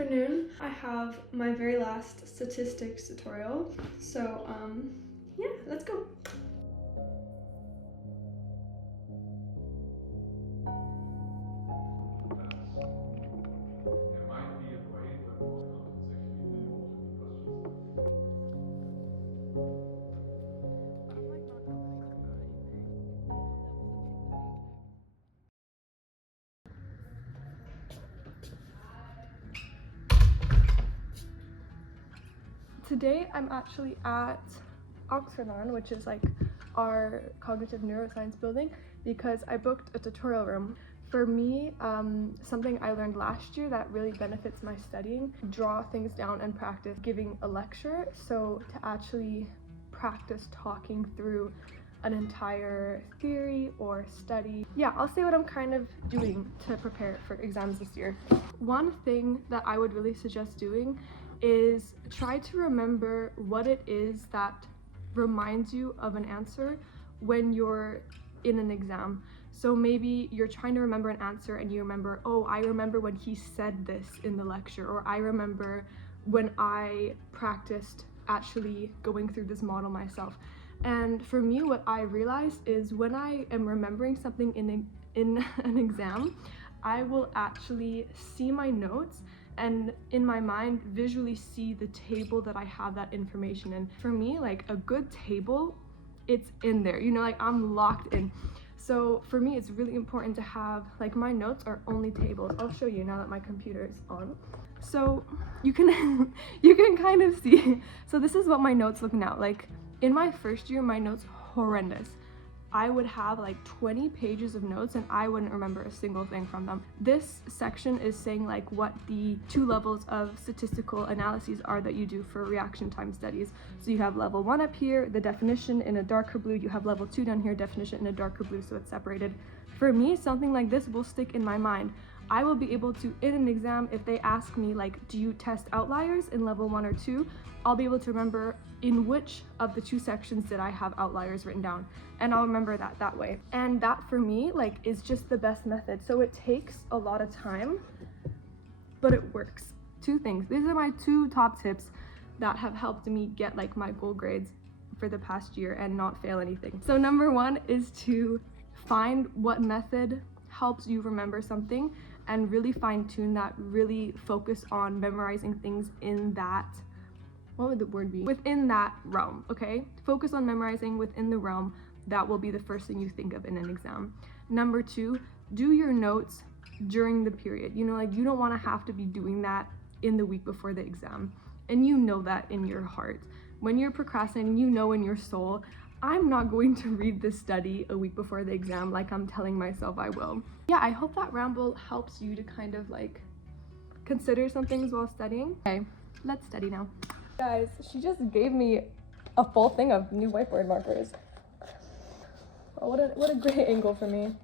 afternoon. I have my very last statistics tutorial. So, yeah, let's go. Today I'm actually at Oxford, which is like our cognitive neuroscience building, because I booked a tutorial room. For me, something I learned last year that really benefits my studying, draw things down and practice giving a lecture. So to actually practice talking through an entire theory or study. Yeah, I'll say what I'm kind of doing to prepare for exams this year. One thing that I would really suggest doing is try to remember what it is that reminds you of an answer when you're in an exam. So maybe you're trying to remember an answer and you remember, oh, I remember when he said this in the lecture, or I remember when I practiced actually going through this model myself. And for me, what I realized is when I am remembering something in an exam, I will actually see my notes and in my mind visually see the table that I have that information in. For me, like a good table, it's in there, you know, like I'm locked in. So for me, it's really important to have, like, my notes are only tables. I'll show you now that my computer is on. So you can you can kind of see. So this is what my notes look now. Like in my first year, my notes horrendous. I would have like 20 pages of notes and I wouldn't remember a single thing from them. This section is saying like what the 2 levels of statistical analyses are that you do for reaction time studies. So you have level 1 up here, the definition in a darker blue. You have level 2 down here, definition in a darker blue, so it's separated. For me, something like this will stick in my mind. I will be able to, in an exam, if they ask me like, do you test outliers in level 1 or 2, I'll be able to remember in which of the 2 sections did I have outliers written down, and I'll remember that way. And that for me, like, is just the best method. So it takes a lot of time, but it works. 2 things. These are my 2 top tips that have helped me get like my goal grades for the past year and not fail anything. So number 1 is to find what method helps you remember something and really fine-tune that, really focus on memorizing things in that, what would the word be? Within that realm, okay? Focus on memorizing within the realm. That will be the first thing you think of in an exam. Number 2, do your notes during the period. You know, like you don't want to have to be doing that in the week before the exam. And you know that in your heart. When you're procrastinating, you know in your soul, I'm not going to read this study a week before the exam like I'm telling myself I will. Yeah, I hope that ramble helps you to kind of like consider some things while studying. Okay, let's study now. Guys, she just gave me a full thing of new whiteboard markers. Oh, what a great angle for me.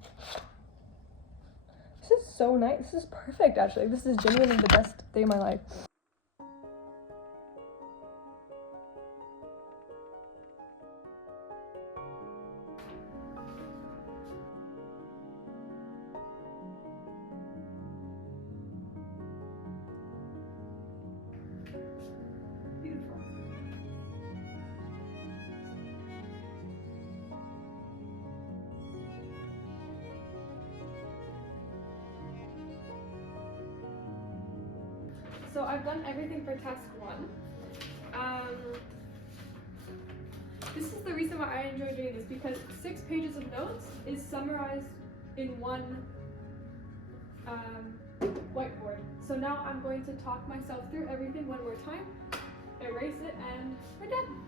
This is so nice. This is perfect, actually. This is genuinely the best day of my life. Beautiful. So I've done everything for task 1. This is the reason why I enjoy doing this, because 6 pages of notes is summarized in one whiteboard. So now I'm going to talk myself through everything one more time, erase it, and we're done.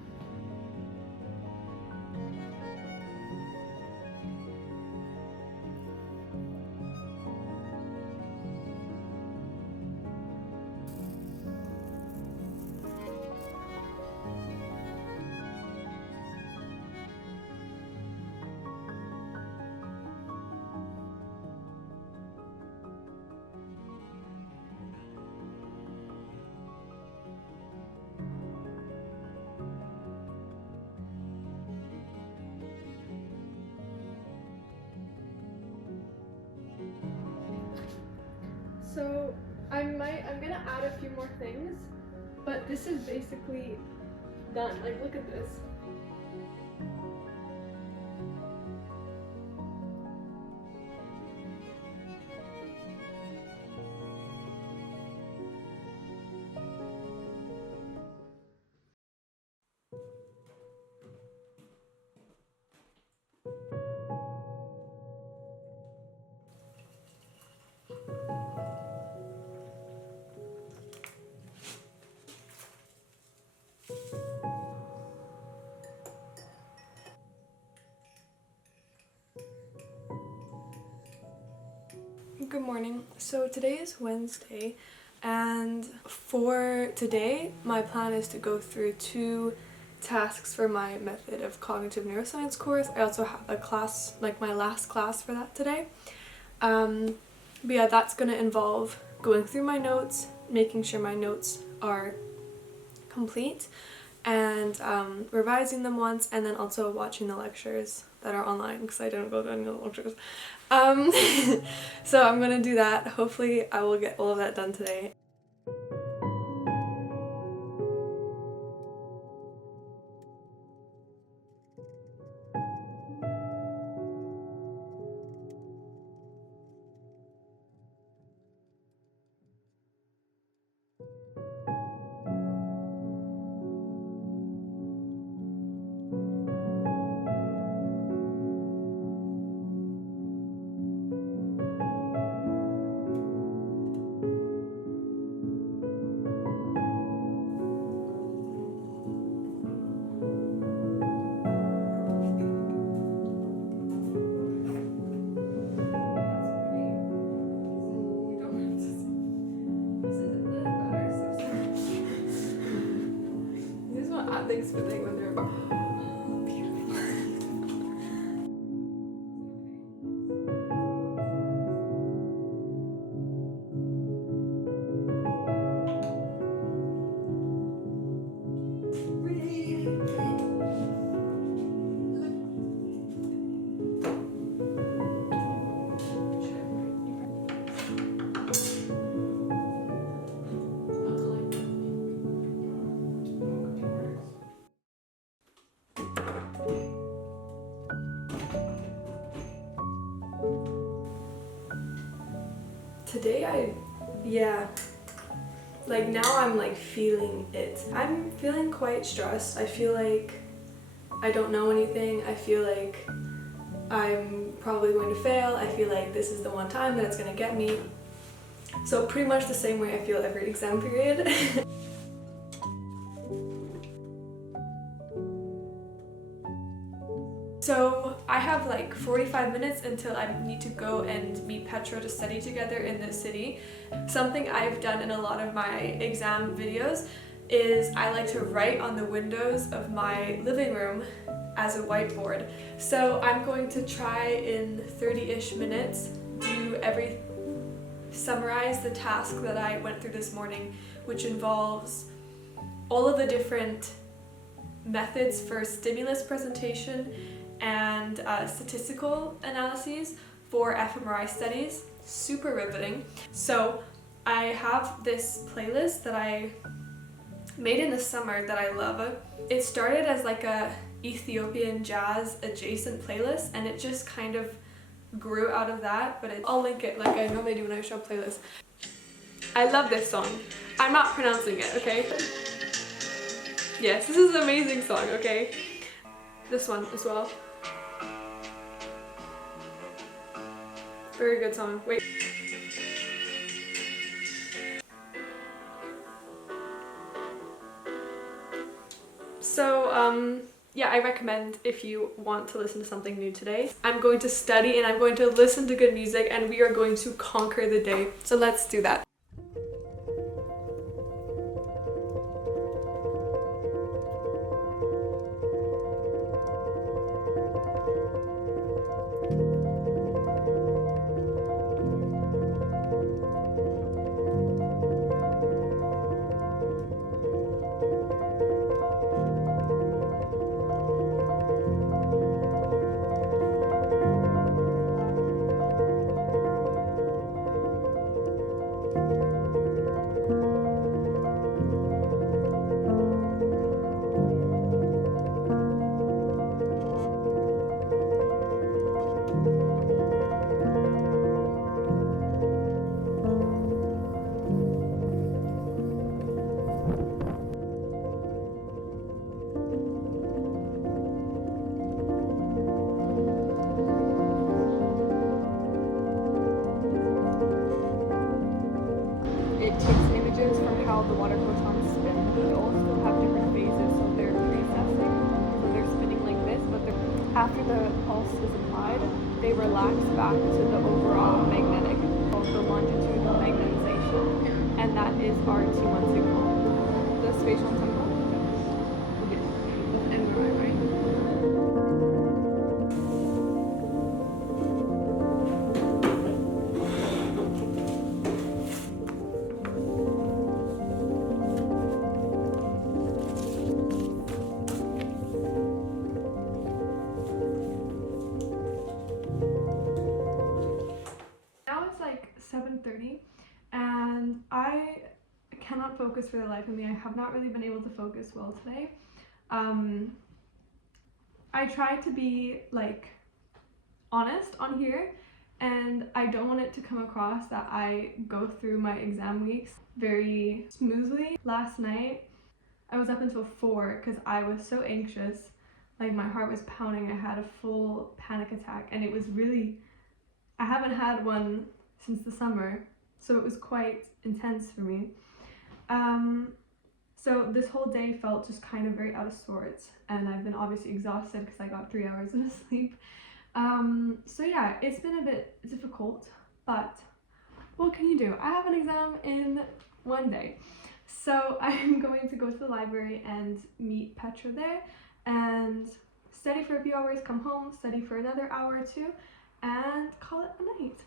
So I'm gonna add a few more things, but this is basically done. Like, look at this. Good morning. So today is Wednesday, and for today my plan is to go through 2 tasks for my method of cognitive neuroscience course. I also have a class, like my last class for that today. But yeah, that's going to involve going through my notes, making sure my notes are complete, and revising them once, and then also watching the lectures that are online because I didn't go to any of the lectures. So I'm gonna do that. Hopefully I will get all of that done today. Thanks for thinking when they're about. Today like now I'm like feeling it. I'm feeling quite stressed. I feel like I don't know anything. I feel like I'm probably going to fail. I feel like this is the one time that it's gonna get me. So pretty much the same way I feel every exam period. So I have like 45 minutes until I need to go and meet Petra to study together in the city. Something I've done in a lot of my exam videos is I like to write on the windows of my living room as a whiteboard. So I'm going to try in 30-ish minutes summarize the task that I went through this morning, which involves all of the different methods for stimulus presentation and statistical analyses for fMRI studies. Super riveting. So I have this playlist that I made in the summer that I love. It started as like a Ethiopian jazz adjacent playlist, and it just kind of grew out of that, but I'll link it like I normally do when I show playlists. I love this song. I'm not pronouncing it, okay? Yes, this is an amazing song, okay? This one as well. Very good song. Wait. So, yeah, I recommend if you want to listen to something new today. I'm going to study and I'm going to listen to good music, and we are going to conquer the day. So let's do that. the water photons spin. They all still have different phases, so they're precessing, so they're spinning like this, but after the pulse is applied, they relax back to the overall magnetic, the longitudinal magnetization, and that is our T1 signal. The spatial tempo. Yes. MRI, right? Now it's like 7:30 and I cannot focus for the life of me. I have not really been able to focus well today. I tried to be like honest on here, and I don't want it to come across that I go through my exam weeks very smoothly. Last night I was up until 4 because I was so anxious, like my heart was pounding. I had a full panic attack, and it was really, I haven't had one since the summer, so it was quite intense for me. So this whole day felt just kind of very out of sorts, and I've been obviously exhausted because I got 3 hours of sleep. So yeah, it's been a bit difficult, but what can you do? I have an exam in 1 day. So I'm going to go to the library and meet Petra there and study for a few hours, come home, study for another hour or two, and call it a night.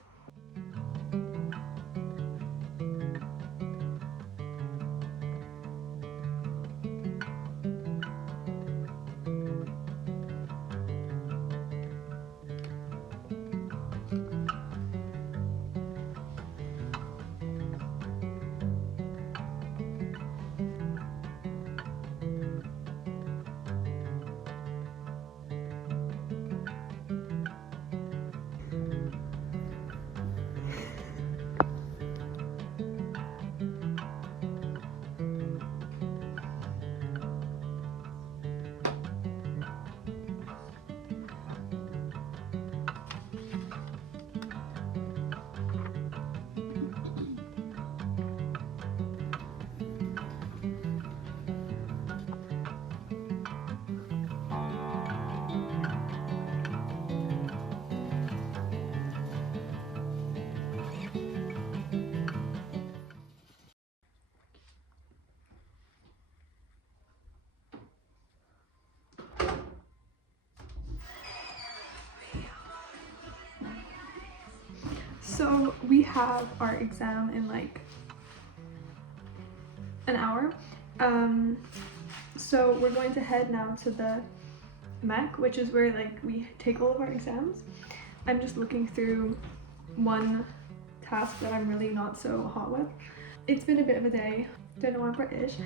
So we have our exam in like an hour. So we're going to head now to the mech, which is where like we take all of our exams. I'm just looking through one task that I'm really not so hot with. It's been a bit of a day. Don't know why I'm British.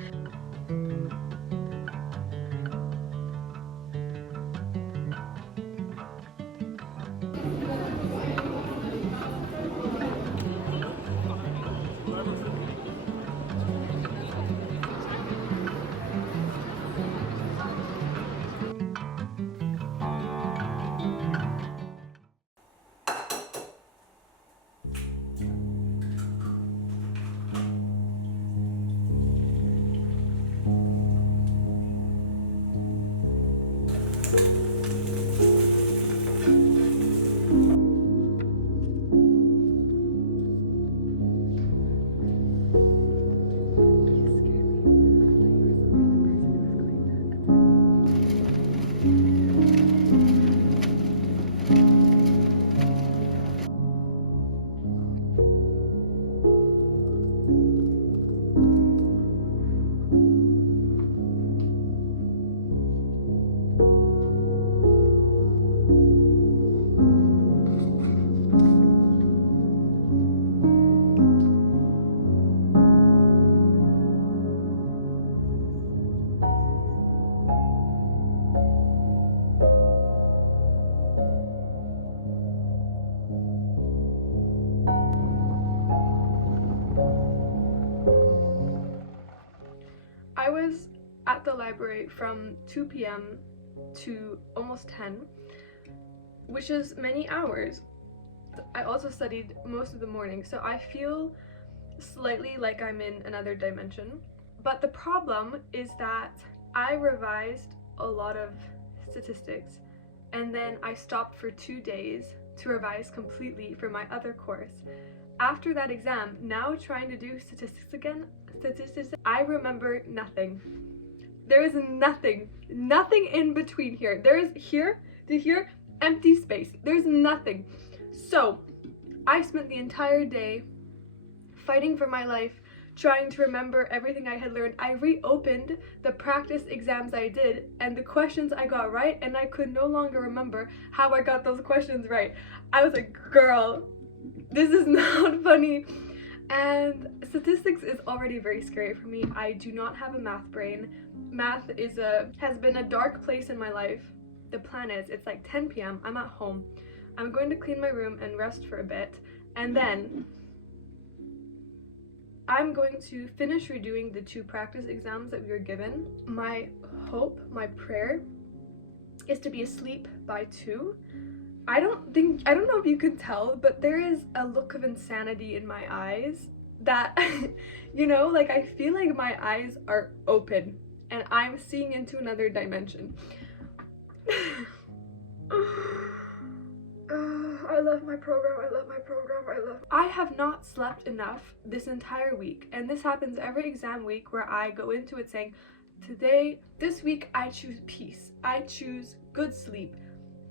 I was at the library from 2 p.m. to almost 10, which is many hours. I also studied most of the morning, so I feel slightly like I'm in another dimension. But the problem is that I revised a lot of statistics and then I stopped for 2 days to revise completely for my other course. After that exam, now trying to do statistics again, I remember nothing. There is nothing in between here. There is here to here, empty space. There's nothing. So I spent the entire day fighting for my life, trying to remember everything I had learned. I reopened the practice exams I did and the questions I got right, and I could no longer remember how I got those questions right. I was like, girl, this is not funny. And statistics is already very scary for me. I do not have a math brain. Math has been a dark place in my life. The plan is, it's like 10 p.m. I'm at home. I'm going to clean my room and rest for a bit, and then I'm going to finish redoing the 2 practice exams that we were given. My hope, my prayer, is to be asleep by 2. I don't know if you can tell, but there is a look of insanity in my eyes that, you know, like I feel like my eyes are open and I'm seeing into another dimension. I love my program, I have not slept enough this entire week, and this happens every exam week where I go into it saying, this week I choose peace, I choose good sleep.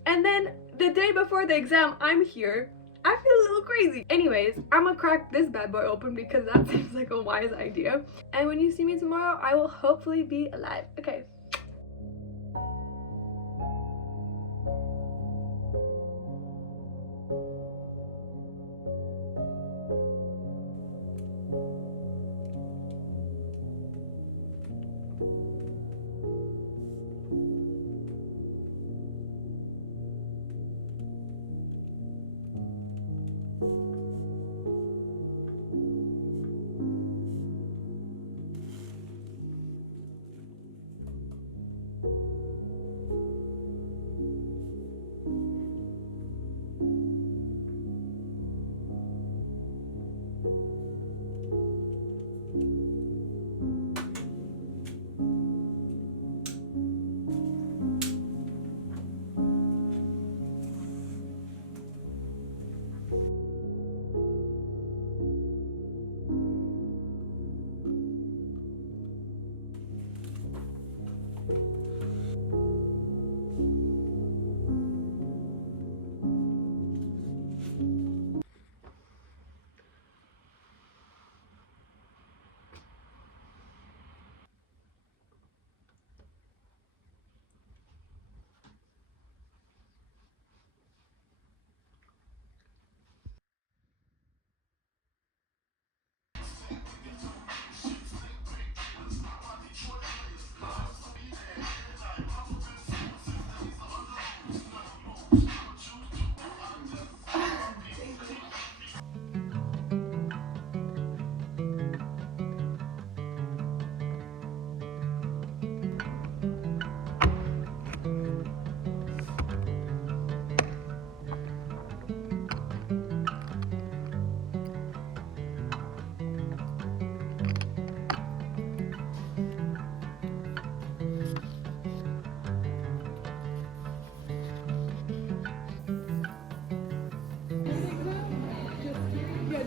And then the day before the exam, I'm here. I feel a little crazy. Anyways, I'm gonna crack this bad boy open because that seems like a wise idea. And when you see me tomorrow, I will hopefully be alive. Okay.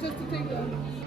Just to take them.